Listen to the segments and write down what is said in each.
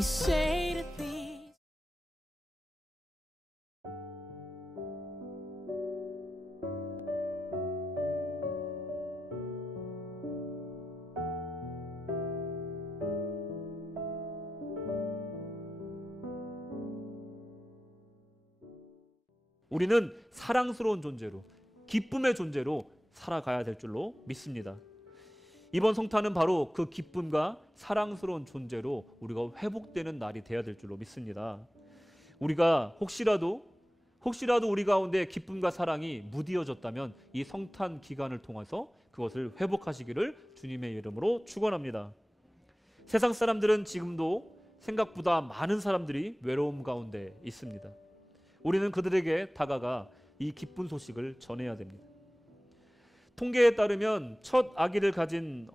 we say to these. 우리는 사랑스러운 존재로, 기쁨의 존재로 살아가야 될 줄로 믿습니다. 이번 성탄은 바로 그 기쁨과 사랑스러운 존재로 우리가 회복되는 날이 되어야 될 줄로 믿습니다. 우리가 혹시라도 우리 가운데 기쁨과 사랑이 무디어졌다면 이 성탄 기간을 통해서 그것을 회복하시기를 주님의 이름으로 축원합니다. 세상 사람들은 지금도 생각보다 많은 사람들이 외로움 가운데 있습니다. 우리는 그들에게 다가가 이 기쁜 소식을 전해야 됩니다. 통계에 따르면 첫 아기를 가진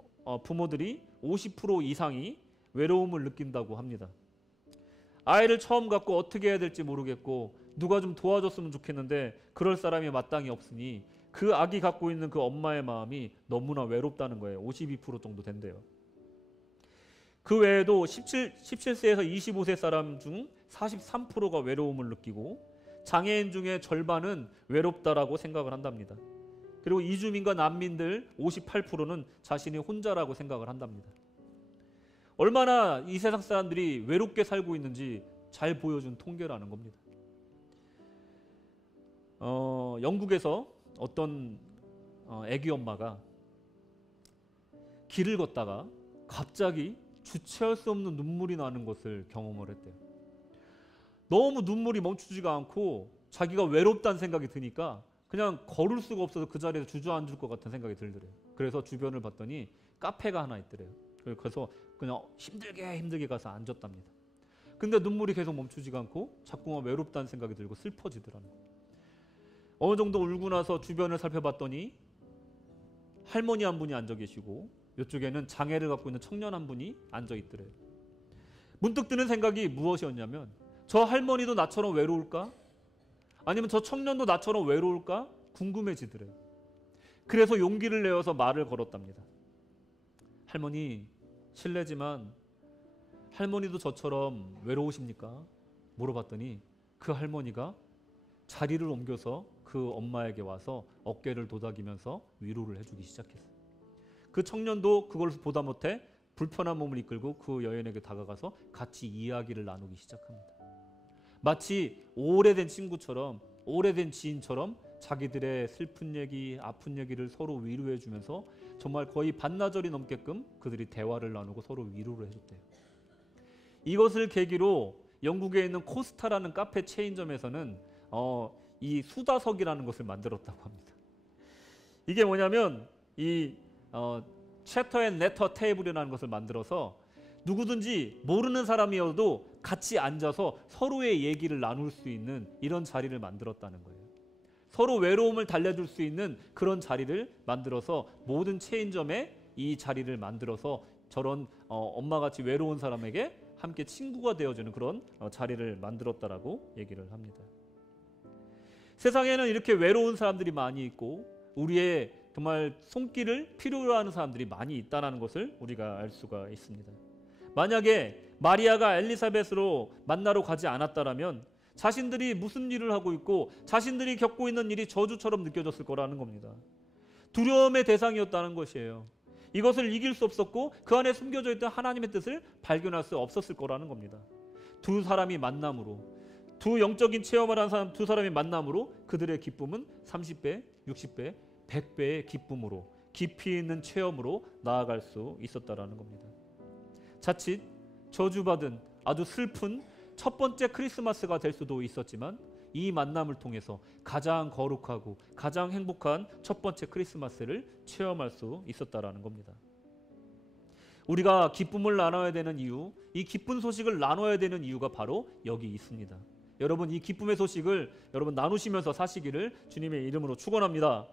부모들이 50% 이상이 외로움을 느낀다고 합니다. 아이를 처음 갖고 어떻게 해야 될지 모르겠고 누가 좀 도와줬으면 좋겠는데 그럴 사람이 마땅히 없으니 그 아기 갖고 있는 그 엄마의 마음이 너무나 외롭다는 거예요. 52% 정도 된대요. 그 외에도 17세에서 25세 사람 중 43%가 외로움을 느끼고 장애인 중에 절반은 외롭다라고 생각을 한답니다. 그리고 이주민과 난민들 58%는 자신이 혼자라고 생각을 한답니다. 얼마나 이 세상 사람들이 외롭게 살고 있는지 잘 보여준 통계라는 겁니다. 영국에서 어떤 애기 엄마가 길을 걷다가 갑자기 주체할 수 없는 눈물이 나는 것을 경험을 했대요. 너무 눈물이 멈추지가 않고 자기가 외롭다는 생각이 드니까 그냥 걸을 수가 없어서 그 자리에서 주저앉을 것 같은 생각이 들더래요. 그래서 주변을 봤더니 카페가 하나 있더래요. 그래서 그냥 힘들게 가서 앉았답니다. 근데 눈물이 계속 멈추지가 않고 자꾸만 외롭다는 생각이 들고 슬퍼지더라는 거예요. 어느 정도 울고 나서 주변을 살펴봤더니 할머니 한 분이 앉아 계시고 이쪽에는 장애를 갖고 있는 청년 한 분이 앉아 있더래요. 문득 드는 생각이 무엇이었냐면 저 할머니도 나처럼 외로울까? 아니면 저 청년도 나처럼 외로울까? 궁금해지더래요. 그래서 용기를 내어서 말을 걸었답니다. 할머니, 실례지만 할머니도 저처럼 외로우십니까? 물어봤더니 그 할머니가 자리를 옮겨서 그 엄마에게 와서 어깨를 도닥이면서 위로를 해주기 시작했어요. 그 청년도 그걸 보다 못해 불편한 몸을 이끌고 그 여인에게 다가가서 같이 이야기를 나누기 시작합니다. 마치 오래된 친구처럼, 오래된 지인처럼 자기들의 슬픈 얘기, 아픈 얘기를 서로 위로해 주면서 정말 거의 반나절이 넘게끔 그들이 대화를 나누고 서로 위로를 해줬대요. 이것을 계기로 영국에 있는 코스타라는 카페 체인점에서는 이 수다석이라는 것을 만들었다고 합니다. 이게 뭐냐면 이 챕터 앤 레터 테이블이라는 것을 만들어서 누구든지 모르는 사람이어도 같이 앉아서 서로의 얘기를 나눌 수 있는 이런 자리를 만들었다는 거예요. 서로 외로움을 달래줄 수 있는 그런 자리를 만들어서 모든 체인점에 이 자리를 만들어서 저런 엄마같이 외로운 사람에게 함께 친구가 되어주는 그런 자리를 만들었다라고 얘기를 합니다. 세상에는 이렇게 외로운 사람들이 많이 있고 우리의 정말 손길을 필요로 하는 사람들이 많이 있다는 것을 우리가 알 수가 있습니다. 만약에 마리아가 엘리사벳으로 만나러 가지 않았다면 자신들이 무슨 일을 하고 있고 자신들이 겪고 있는 일이 저주처럼 느껴졌을 거라는 겁니다. 두려움의 대상이었다는 것이에요. 이것을 이길 수 없었고 그 안에 숨겨져 있던 하나님의 뜻을 발견할 수 없었을 거라는 겁니다. 두 사람이 만남으로, 두 영적인 체험을 한 사람 두 사람의 만남으로 그들의 기쁨은 30배, 60배, 100배의 기쁨으로 깊이 있는 체험으로 나아갈 수 있었다라는 겁니다. 자칫 저주받은 아주 슬픈 첫 번째 크리스마스가 될 수도 있었지만 이 만남을 통해서 가장 거룩하고 가장 행복한 첫 번째 크리스마스를 체험할 수 있었다라는 겁니다. 우리가 기쁨을 나눠야 되는 이유, 이 기쁜 소식을 나눠야 되는 이유가 바로 여기 있습니다. 여러분, 이 기쁨의 소식을 여러분 나누시면서 사시기를 주님의 이름으로 축원합니다.